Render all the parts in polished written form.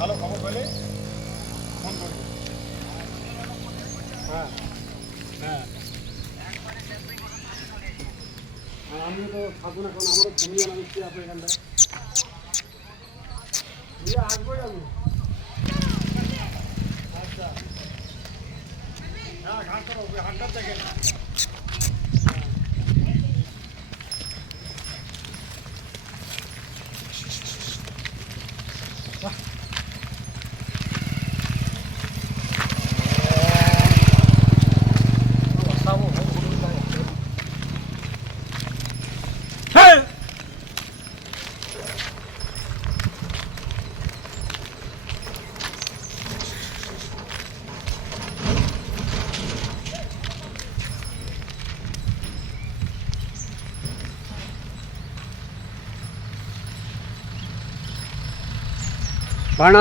ভালো খবর পেলে ফোন করবি। হ্যাঁ হ্যাঁ আর আমিও তো থাকবো না, কারণ আমারও ফ্যামিলি আনাচ্ছি আপনার এখানটায় আসবোই আমি। আচ্ছা হ্যাঁ ঘাট করো, হাটটার দেখেন। ಬಾಣ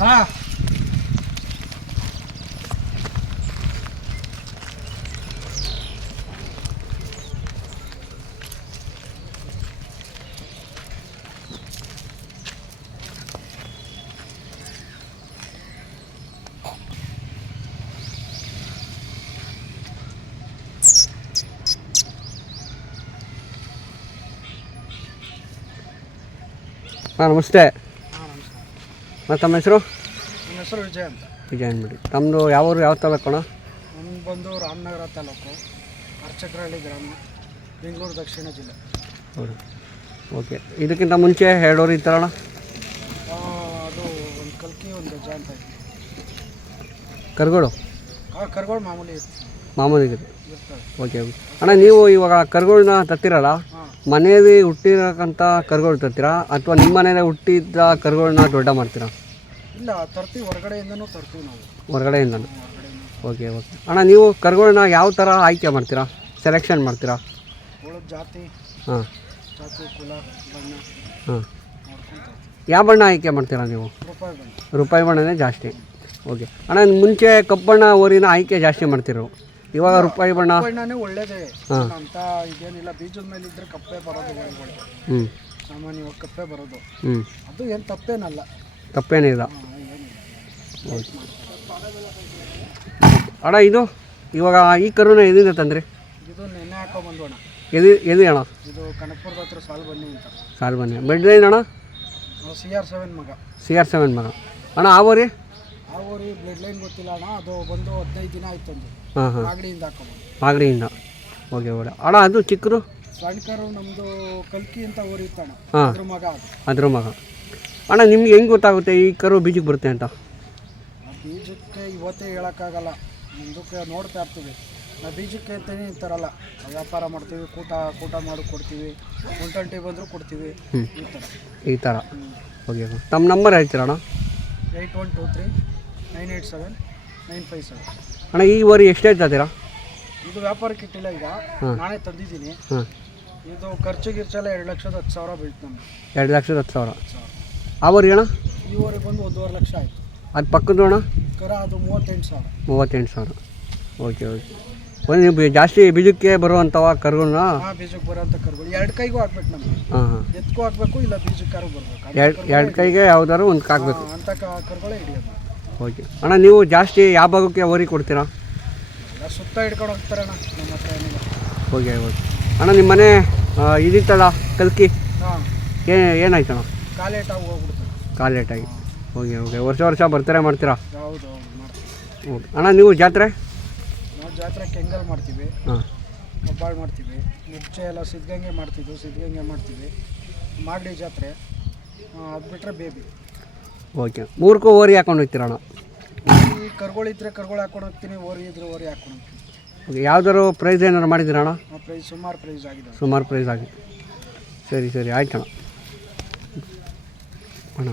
হ্যাঁ ನಮಸ್ತೆ. ಹಾಂ ನಮಸ್ಕಾರ. ಮತ್ತು ತಮ್ಮ ಹೆಸರು? ನನ್ನ ಹೆಸರು ವಿಜಯ್ ಅಂತ. ವಿಜಯ್ ಅಂದ್ಬಿಡಿ. ತಮ್ಮದು ಯಾವ ಊರು, ಯಾವ ತಾಲೂಕು ಅಣ್ಣ? ನಮ್ದು ಬಂದು ರಾಮನಗರ ತಾಲೂಕು, ಅರ್ಚಕರಹಳ್ಳಿ ಗ್ರಾಮ, ಬೆಂಗಳೂರು ದಕ್ಷಿಣ ಜಿಲ್ಲೆ. ಹೌದು, ಓಕೆ. ಇದಕ್ಕಿಂತ ಮುಂಚೆ ಎರಡೂರು ಇತ್ತಲ್ಲ? ಅದು ಒಂದು ಕಲ್ಕಿ, ಒಂದು ಗಜ ಅಂತ ಇದೆ. ಕರುಗಳು? ಕರುಗಳು ಮಾಮೂಲಿ ಮಾಮೂಲಿ ಇರ್ತವೆ. ಓಕೆ ಅಣ್ಣ, ನೀವು ಇವಾಗ ಕರುಗಳನ್ನ ತತ್ತಿರಲ್ಲ, ಮನೆಯಲ್ಲಿ ಹುಟ್ಟಿರಕ್ಕಂಥ ಕರುಗಳು ತರ್ತೀರಾ ಅಥವಾ ನಿಮ್ಮ ಮನೇಲೆ ಹುಟ್ಟಿದ ಕರುಗಳನ್ನ ದೊಡ್ಡ ಮಾಡ್ತೀರಾ? ಇಲ್ಲ, ತರ್ತೀವಿ, ಹೊರಗಡೆಯಿಂದನೂ ತರ್ತೀವಿ ನಾವು. ಹೊರಗಡೆಯಿಂದನೂ? ಓಕೆ ಓಕೆ ಅಣ್ಣ, ನೀವು ಕರುಗಳನ್ನ ಯಾವ ಥರ ಆಯ್ಕೆ ಮಾಡ್ತೀರಾ, ಸೆಲೆಕ್ಷನ್ ಮಾಡ್ತೀರಾ? ಒಳಗೆ ಜಾತಿ, ಹಾಂ, ಜಾತಿ, ಕುಲ, ಬಣ್ಣ ಹಾಂ. ನೋಡ್ಕೊಂಡು ಯಾವ ಬಣ್ಣ ಆಯ್ಕೆ ಮಾಡ್ತೀರಾ ನೀವು? ರೂಪಾಯಿ ಬಣ್ಣ. ರೂಪಾಯಿ ಬಣ್ಣನೇ ಜಾಸ್ತಿ. ಓಕೆ ಅಣ್ಣ, ಮುಂಚೆ ಕಪ್ಪು ಬಣ್ಣ ಓರಿನ ಆಯ್ಕೆ ಜಾಸ್ತಿ ಮಾಡ್ತಿರೋ, ಇವಾಗ ರೂಪಾಯಿ ಬಣ್ಣನೇ ಒಳ್ಳೇದೇ ಹಾಂ ಅಂತ. ಇದೇನಿಲ್ಲ, ಬೀಜದ ಮೇಲೆ ಇದ್ರೆ ಕಪ್ಪೆ ಬರೋದು ಹೊರಗಡೆ, ಹ್ಞೂ ಸಾಮಾನ್ಯವಾಗಿ ಕಪ್ಪೆ ಬರೋದು. ಹ್ಞೂ, ಅದು ಏನು ತಪ್ಪೇನಲ್ಲ. ತಪ್ಪೇನಿಲ್ಲ. ಏನಿಲ್ಲ. ಅಣ್ಣ, ಇದು ಇವಾಗ ಈ ಕರುನ ಎಲ್ಲಿಂದ ತಂದ್ರಿ? ಇದು ನೆನ್ನೆ ಹಾಕೊಂಬಂದು ಅಣ್ಣ. ಎಲ್ಲಿ ಅಣ್ಣ? ಇದು ಕನಕಪುರದ ಹತ್ರ ಸಾಲು ಬನ್ನಿ ಅಂತ. ಸಾಲು ಬನ್ನಿ. ಬೆಡ್ ಲೈನ್ ಅಣ್ಣ? CR7 ಮಗ. CR7 ಮಗ. ಅಣ್ಣ, ಆ ಓರಿ? ಆ ಊರಿ ಬ್ಲಡ್ ಲೈನ್ ಗೊತ್ತಿಲ್ಲ ಅಣ್ಣ, ಅದು ಬಂದು 15 ದಿನ ಆಯ್ತು ಒಂದು ಹಾಂ ಹಾಂ ಮಾಗಡಿಯಿಂದ ಹಾಕೊಂಡು. ಮಾಗಡಿಯಿಂದ. ಓಕೆ ಓಕೆ ಅಣ್ಣ, ಅದು ಚಿಕ್ಕದು ಸಣ್ಕರು ನಮ್ಮದು ಕಲ್ಕಿ ಅಂತ ಊರಿತ್ತಣ್ಣ, ಹಾಂ ಅದ್ರ ಮಗ ಅದು. ಅದ್ರ ಮಗ. ಅಣ್ಣ ನಿಮ್ಗೆ ಹೆಂಗೆ ಗೊತ್ತಾಗುತ್ತೆ ಈ ಕರು ಬೀಜಕ್ಕೆ ಬರುತ್ತೆ ಅಂತ? ಆ ಬೀಜಕ್ಕೆ ಇವತ್ತೇ ಹೇಳೋಕ್ಕಾಗಲ್ಲ, ಮುಂದಕ್ಕೆ ನೋಡ್ತಾ ಇರ್ತೀವಿ. ನಾವು ಬೀಜಕ್ಕೆ ಅಂತಲೇ ತರಲ್ಲ, ವ್ಯಾಪಾರ ಮಾಡ್ತೀವಿ, ಕೂಟ ಮಾಡಿ ಕೊಡ್ತೀವಿ, 120 ಬಂದರೂ ಕೊಡ್ತೀವಿ, ಈ ಥರ. ಈ ಥರ. ಓಕೆ ತಮ್ಮ ನಂಬರ್ ಹೇಳ್ತೀರಣ್ಣ? 8123 987 957. ಅಣ್ಣ ಈ ವರಿ ಎಷ್ಟು ಹೇಳ್ತೀರಾ? ಇದು ವ್ಯಾಪಾರಕ್ಕೆ ಇಟ್ಟಿಲ್ಲ, ಈಗ ನಾನೇ ತಂದಿದ್ದೀನಿ. ಹಾಂ, ಇದು ಖರ್ಚು ಗಿರ್ಚೆಲ್ಲ 2,10,000 ಬೀಳ್ತು ನಮಗೆ. 2,10,000. ಆ ವರಿ ಅಣ್ಣ? ಈ ಊರಿಗೆ ಬಂದು 1.5 ಲಕ್ಷ ಆಯಿತು. ಅದು ಪಕ್ಕದ್ದು ಅಣ್ಣ? ಕರ ಅದು 38,000. 38,000. Okay okay. ಒಂದು ನೀವು ಜಾಸ್ತಿ ಬೀಜಕ್ಕೆ ಬರುವಂಥವ ಕರುಗಳನ್ನ? ಹಾಂ, ಬೀಜಕ್ಕೆ ಬರೋಂಥ ಕರುಗಳು 2 ಕೈಗೂ ಹಾಕ್ಬೇಕು ನಮಗೆ. ಹಾಂ ಹಾಂ, ಎತ್ಕೂ ಹಾಕಬೇಕು, ಇಲ್ಲ ಬೀಜಕ್ಕಾರು ಬರಬೇಕು. ಎರಡು ಕೈಗೆ ಯಾವ್ದಾದ್ರು ಒಂದು ಹಾಕ್ಬೇಕು. ಅಂಥ ಕರುಗಳೇ ಹಿಡಿಯೋದು. ಓಕೆ ಅಣ್ಣ, ನೀವು ಜಾಸ್ತಿ ಯಾವ ಭಾಗಕ್ಕೆ ವರಿ ಕೊಡ್ತೀರಾ? ಎಲ್ಲ ಸುತ್ತ ಹಿಡ್ಕೊಂಡು ಹೋಗ್ತಾರಣ್ಣ, ನಮ್ಮ ಹತ್ರ ಏನಿಲ್ಲ. ಓಕೆ ಓಕೆ ಅಣ್ಣ, ನಿಮ್ಮ ಮನೆ ಇದಿತ್ತಲ್ಲ ಕಲ್ಕಿ, ಹಾಂ, ಏನಾಯ್ತಣ್ಣ? ಕಾಲೇಟಾಗಿ ಹೋಗ್ಬಿಡ್ತಾರೆ. ಕಾಲೇಟಾಗಿ. Okay okay. ವರ್ಷ ಬರ್ತಾರೆ ಮಾಡ್ತೀರಾ? ಹೌದು ಮಾಡ್ತೀವಿ. ಓಕೆ ಅಣ್ಣ, ನೀವು ಜಾತ್ರೆ? ನಾವು ಜಾತ್ರೆ ಕೆಂಗಲ್ ಮಾಡ್ತೀವಿ, ಹಾಂ, ಕಬ್ಬಾಳು ಮಾಡ್ತೀವಿ, ಮುಂಚೆ ಎಲ್ಲ ಸಿದ್ಧಗಂಗೆ ಮಾಡ್ತಿದ್ವು, ಸಿದ್ಧಗಂಗೆ ಮಾಡ್ತೀವಿ. ಮಾಗಡಿ ಜಾತ್ರೆ ಅದು ಬಿಟ್ಟರೆ ಬೇಬಿ. ಓಕೆ. ಮೂರಕ್ಕೂ ಓರಿ ಹಾಕೊಂಡು ಹೋಗ್ತೀರಣ್ಣ? ಈ ಕರುಗಳಿದ್ರೆ ಕರುಗಳು ಹಾಕೊಂಡು ಹೋಗ್ತೀನಿ, ಓರಿ ಇದ್ರೆ ಓರಿ ಹಾಕೊಂಡು ಹೋಗ್ತೀನಿ. ಓಕೆ. ಯಾವ್ದಾದ್ರು ಪ್ರೈಸ್ ಏನಾರು ಮಾಡಿದ್ದೀರಣ್ಣ? ಪ್ರೈಸ್ ಸುಮಾರು ಪ್ರೈಸ್ ಆಗಿದೆ. ಸುಮಾರು ಪ್ರೈಸ್ ಆಗಿದೆ. ಸರಿ ಸರಿ ಆಯ್ತಣ್ಣ. ಅಣ್ಣ